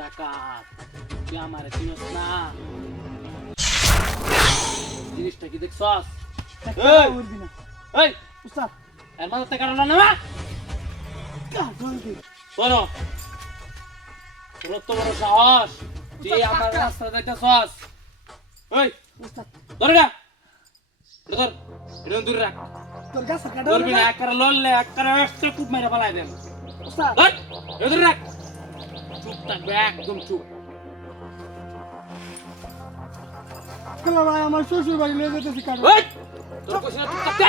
ডাকাত তুই আমারে চিনস না জিনিসটা কি দেখছস এই উড়বি না এই উস্তাদ এর মাথাতে কারণ না জলদি শোনো তোর তো বড় সাহস তুই আমার রাস্তা যাইতেছস এই উস্তাদ ধরে না ধর এটা দূরে রাখ তোর গাছ কাটা ধরবি না একবার লড়লে একবার একটা কুপ মেরে ফেলাই দেন উস্তাদ ধর এটা দূরে রাখ চুপ থাকবে একদম চুপ খেলা ভাই আমার শ্বশুর বাড়ি নিয়ে যেতেছি কারণ এই তোর কইছ না চুপ থাকতে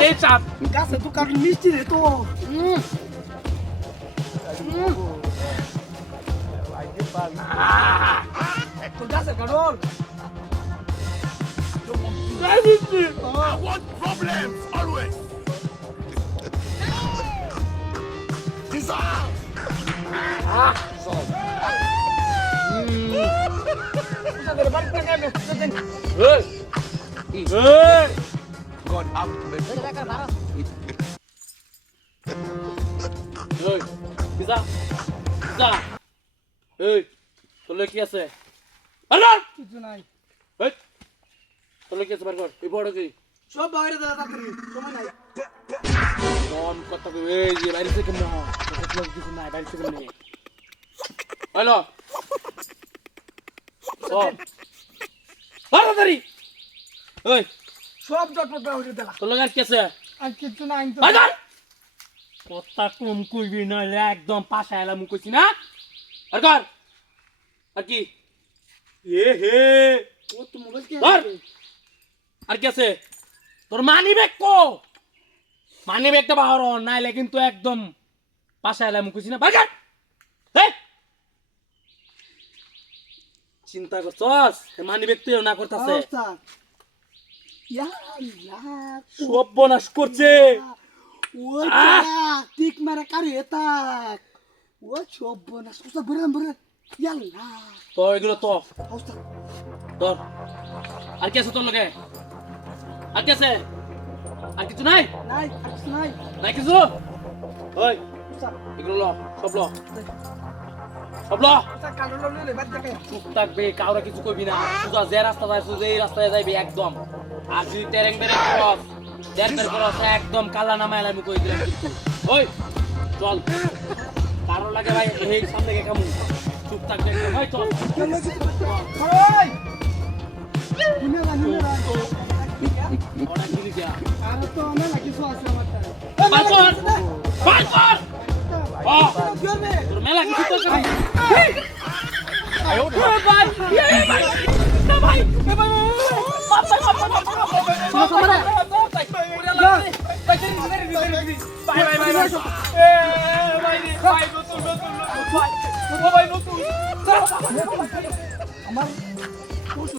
এই চাপ গাছে তো কারণ মিষ্টি রে তো তোর গাছে কারণ I want problems always. Dissolve. God have mercy. এই পিজা পিজা এই তোলে কি আছে আরে কিছু নাই এই তোলে কি আছে বার কর এই বড় কি সব বাইরে দাদা তাড়াতাড়ি সময় নাই কোন কথা কই এই যে বাইরে থেকে না কথা কিছু নাই বাইরে থেকে নিয়ে হ্যালো ও তাড়াতাড়ি এই সব জটপট বাইরে দাদা তোলে আর কি আছে আর কিছু নাই তো বাজার কথা কম কইবি না একদম পাশে এলাম কইছি না আর কর আর কি এ হে ও তো মোবাইল কে ধর আর কি আছে তোর মানি ব্যাগ কো মানি ব্যাগটা বাহর নাইলে কিন্তু একদম পাশে এলাম কইছি না বাজার এই চিন্তা করছস মানি ব্যাগ তুইও না করতাছে উস্তাদ ইয়া আল্লাহ সব বনাশ করছে ওই টিক মারা কারে তাক ও সব বনা উস্তাদ বলেন বলেন ইয়া আল্লাহ তো এগুলো তো উস্তাদ ধর আর কি আছে তোর লগে আর কি আছে আর কিছু নাই নাই আর কিছু নাই নাই কিছু ওই উস্তাদ এগুলো ল সব ল সব ল উস্তাদ কালো ললে বাদ দেখে চুপ থাকবে কাউরে কিছু কইবি না সোজা যে রাস্তা যায় সোজা এই রাস্তায় যাইবি একদম আর যদি তেরেং বেরেং করস দেড় বের করস একদম কালা নামায় আমি কই দিলাম কিন্তু ওই চল কারো লাগে ভাই এই সামনে গে কামু চুপ থাকবে একদম ওই চল ওই নিনে না ওটা দিলি যা আর তো না কিছু আছে আমার পাঁচর পাঁচর ও করবে তোর মেলা কিছু তো কই আয়ো ভাই এই ভাই ভাই আমার